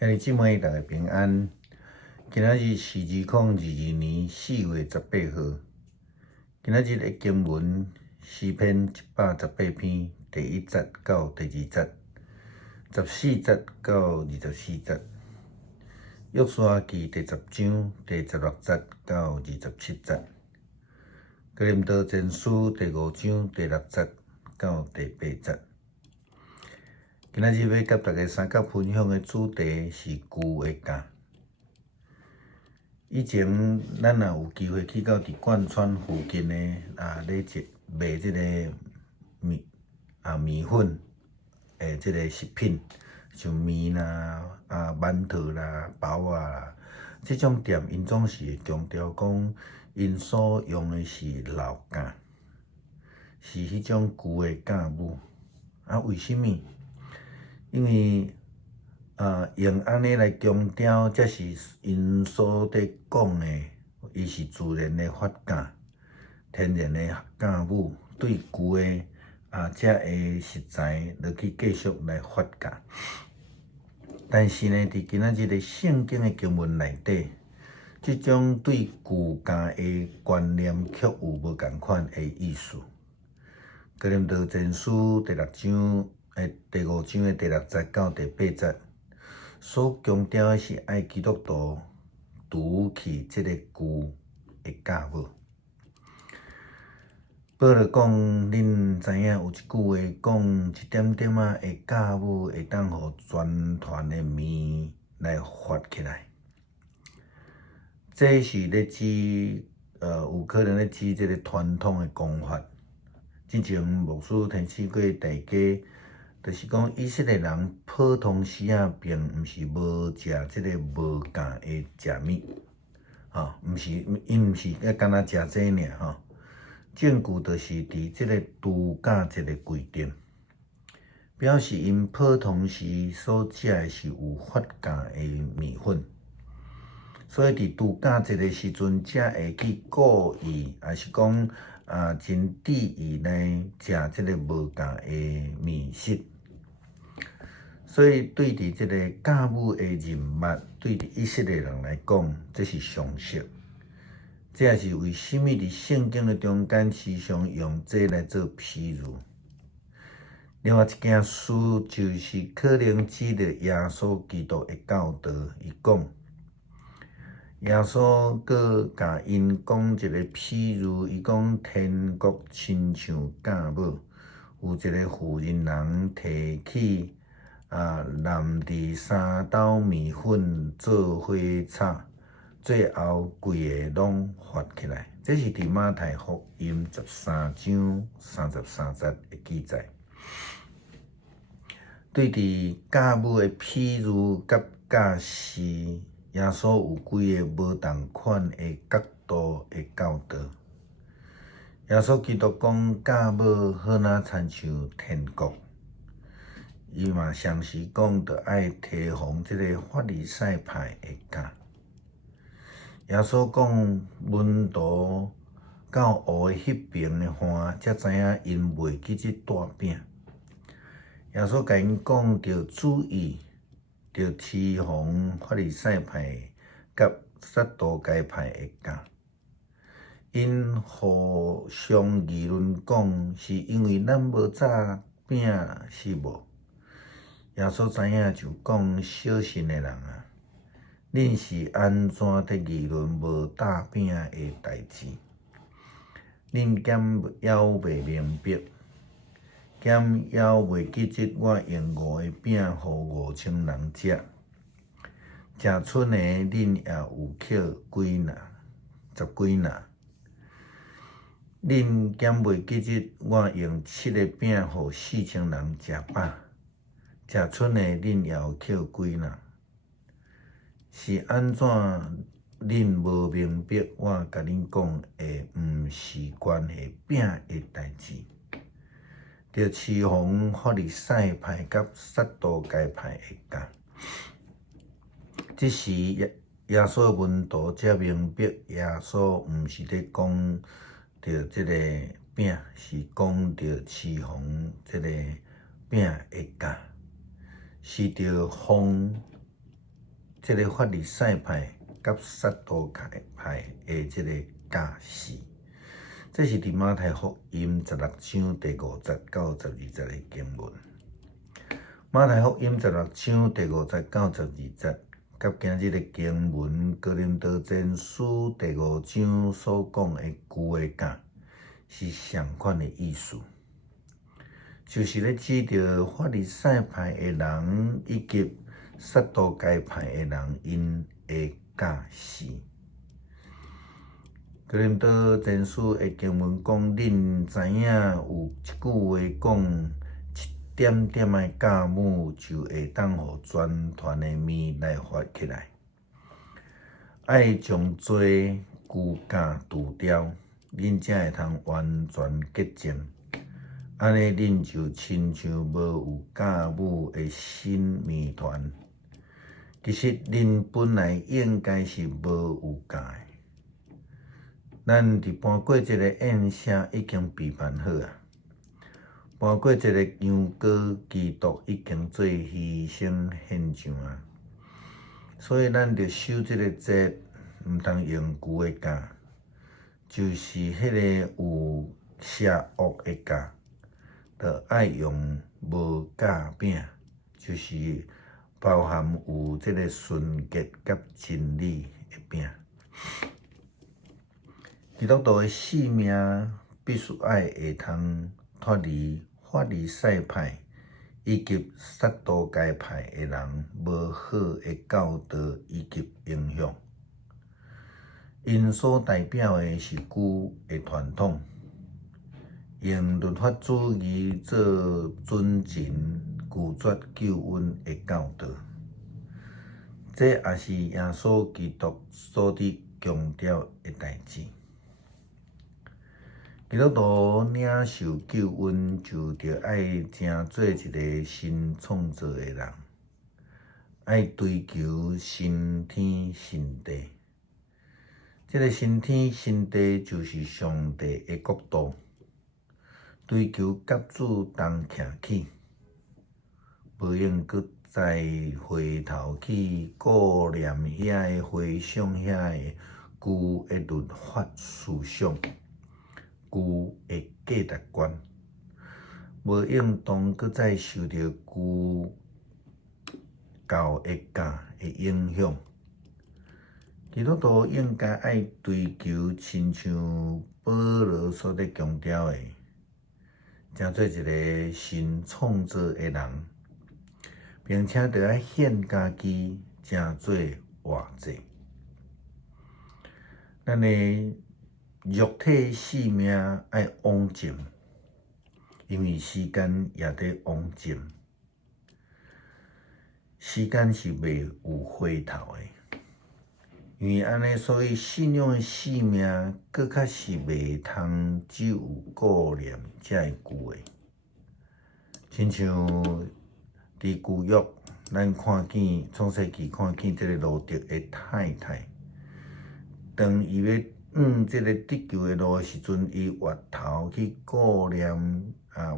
兄弟姊妹，大家平安。今仔日是2022年4月18号。今仔日的经文诗篇118篇第1节到第2节，14节到24节。约书亚记第10章第16节到27节。哥林多前书第5章第6节到第8节。今仔日要甲大家三角分享的主题是旧的教。以前咱也有机会去到伫贯川附近的卖即个米粉即个食品，像面啦、馒头啦、包啦，即种店因总是会强调讲，因所用的是老教，是迄种旧的教母。为什么？因为用安尼来强调，才是因所伫讲的，伊是自然的发教，天然的教母，对旧的遮个实在落去继续来发教。但是呢，伫今仔日的圣经的经文内底，即种对旧教的观念却有无共款的意思。哥林多前书第5章的第6节到第8节，所强调的是爱基督徒除去即个旧的教母。保罗讲，恁知影有一句话讲，一点点的教母会当互全团的面来发起来。这是咧指有可能咧指即个传统的讲法。之前牧师提示过大家，就是讲以色列人普通时并毋是无食即个无教的食物，因毋是干那食这尔证据就是伫即个除教即个规定，表示因普通时所食的是有发教的面粉，所以伫除教即个时阵，才会去故意，还是讲真注意来食即个无教的面食。所以对伫即个教母的人物，对伫以色列人来讲，这是常识。这也是为什么伫圣经的中间时常用这来做譬喻。另外一件事就是可能指着耶稣基督的教导，伊讲耶稣佮甲因讲一个譬喻，伊讲天国亲像教母，有一个妇人人提起淋伫3斗面粉做火炒，最后规个拢发起来。这是伫马太福音13章33节的记载。对伫教母的譬喻甲教示，耶稣有几个无同款的角度的教导。耶稣基督讲教母好若亲像天国。伊嘛详实讲，着爱提防即个法利赛派的教。耶稣讲，门徒到湖的迄边的岸，才知影因袂记即大饼。耶稣甲因讲，着注意，着提防法利赛派甲撒都该派的教。因互相议论讲，是因为咱无炸饼是无？耶稣知影就讲，小信的人恁是安怎伫议论无炸饼的代志？恁敢犹袂明白？敢犹袂记得我用5个饼互5000人食？食剩的恁也有捡几若？10几若？恁敢袂记得我用7个饼互4000人食饱？食剩的恁也有捡几若？是安怎恁无明白我甲恁讲的，毋是关系饼的代志，着提防法利赛派甲撒都该派的教。这时耶稣的门徒才明白，耶稣毋是咧讲着即个饼，是讲着提防即个饼的教。是着防即个法利赛派甲撒都该派的即个教士。这是伫马太福音16章第50到52节的经文。马太福音16章第50到52节，甲今日的经文哥林多前书第5章所讲的旧的教是相款的意思，就是咧指着法利赛派的人以及撒都该派的人因的教士。哥林多前书的经文讲，恁知影有一句话讲，一点点的酵母就会当互全团的面来发起来。爱将做旧酵除掉，恁才会通完全洁净。安尼恁就亲像无有酵母的新面团。其实恁本来应该是无有酵的。咱伫搬过一个宴舍已经备办好啊，搬过一个羊羔，基督已经做牺牲献上啊，所以咱着守即个节，毋通用旧的酵，就是迄个有邪恶的酵，着爱用无酵饼，就是包含有即个纯洁甲真理的饼。基督徒的性命必须爱会通脱离法利赛派以及撒都该派的人无好的教导以及影响。因所代表的是旧的传统，用律法主义做准绳，拒绝救恩的教导。这也是耶稣基督所伫强调的代志。基督徒领受救恩，就着爱成做一个新创造的人，爱追求新天新地。这个新天新地就是上帝的国度，追求甲主同徛起，无用搁再回头去顾念遐个回想遐个旧的律法思想。旧的价值观，无应当搁再受到旧教的教的影响。基督徒应该爱追求，亲像保罗所在强调的，成做一个新创造的人，并且着爱献家己，成做活祭。咱的肉体性命爱往前，因为时间也在往前，时间是袂有回头的。因为安尼，所以信仰的性命，搁较是袂通只有顾念才会旧的。亲像伫旧约，咱看见创世纪看见这个罗德的太太，当伊要即个得救的路的时阵，伊回头去顾念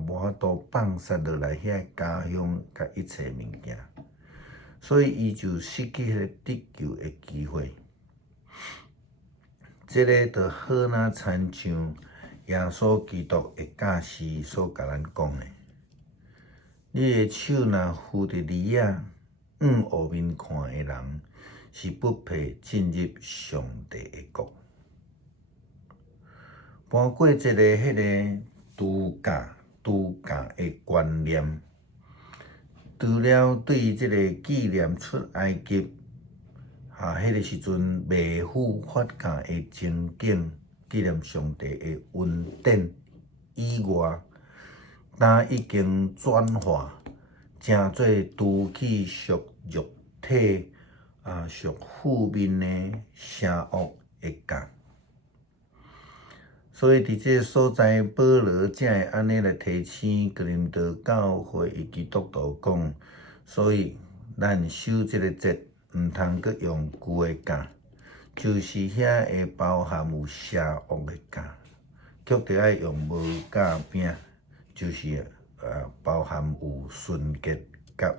无法度放杀落来遐家乡甲一切物件，所以伊就失去迄个得救的机会。这个就好若亲像耶稣基督的教士所甲咱讲的：你的手若扶着犁仔，后面看的人是不配进入上帝的国。搬过一个迄个度假的观念，除了对即个纪念出埃及迄个时阵未赴法教的情景，纪念上帝的恩典以外，但已经转化成做拄去属肉体属负面的邪恶的教。所以伫这个所在，保罗才会安尼来提醒哥林多教会以及基督徒讲，所以咱守这个节，毋通阁用旧的教，就是遐会包含有邪恶的教，却着爱用无教饼，就是包含有纯洁甲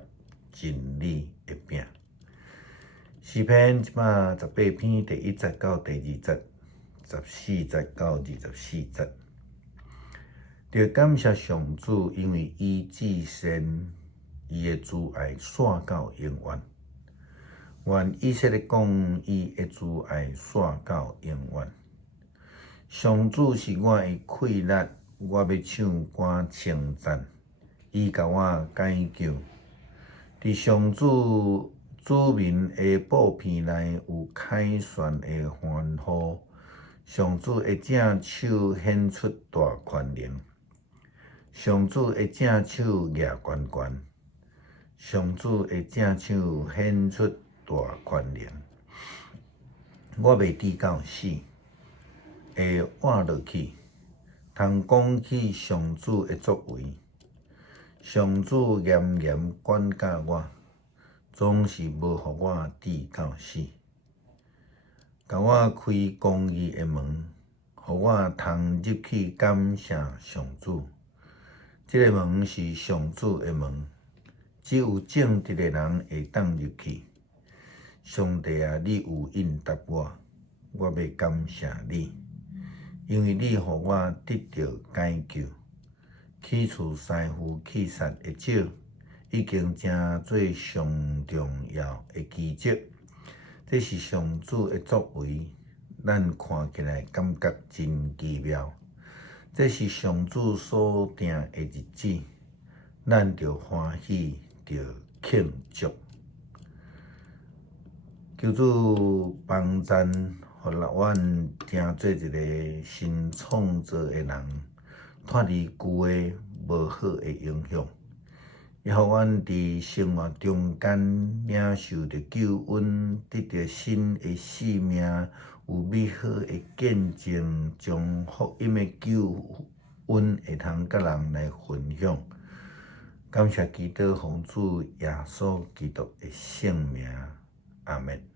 真理的饼。诗篇118篇第1节到第2节，14节到24节。着感谢上主，因为伊至善，伊的慈爱线到永远。愿以色列讲，伊的慈爱线到永远。上主是我的气力，我要唱歌称赞，伊甲我解救。伫上主子民的布片内有凯旋的欢呼，上主的正手显出大权能，上主的正手举悬悬，上主的正手显出大权能。我袂至到死，会活落去，通讲起上主的作为。上主严严管教我，总是无互我至到死，甲我开公义的门，互我通入去感谢上主。这个门是上主的门，只有正直的人会当入去。上帝啊，你有应答我，我要感谢你，因为你互我得到解救。去除师傅气杀的手，已经成做上重要的奇迹。这是上主的作为，咱看起来感觉真奇妙。这是上主所定的日子，咱着欢喜，着庆祝。求主帮赞，互阮成做一个新创造的人。脱离旧的无好的影响，也互阮伫生活中间领受着救恩，得到新的生命，有美好的见证，将福音的救恩会通甲人来分享。感谢基督奉主耶稣基督的圣名，阿门。